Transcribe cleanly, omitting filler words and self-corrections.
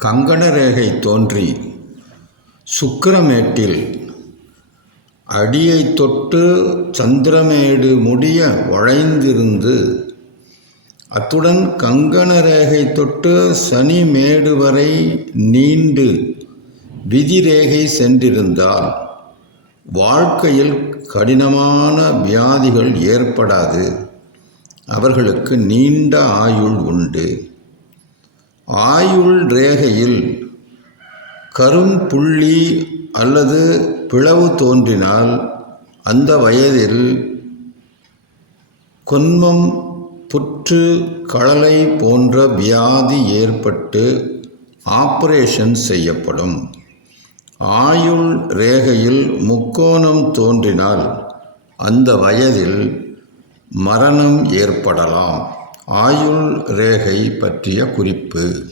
கங்கண ரேகை தோன்றி சுக்கிரமேட்டில் அடியை தொட்டு சந்திரமேடு முடிய வளைந்திருந்து, அத்துடன் கங்கண ரேகை தொட்டு சனி மேடு வரை நீண்டு விதிரேகை சென்றிருந்தால் வாழ்க்கையில் கடினமான வியாதிகள் ஏற்படாது. அவர்களுக்கு நீண்ட ஆயுள் உண்டு. ஆயுள் ரேகையில் கரும்புள்ளி அல்லது பிளவு தோன்றினால் அந்த வயதில் கொன்மம், புற்று, கழலை போன்ற வியாதி ஏற்பட்டு ஆபரேஷன் செய்யப்படும். ஆயுள் ரேகையில் முக்கோணம் தோன்றினால் அந்த வயதில் மரணம் ஏற்படலாம். ஆயுள் ரேகை பற்றிய குறிப்பு.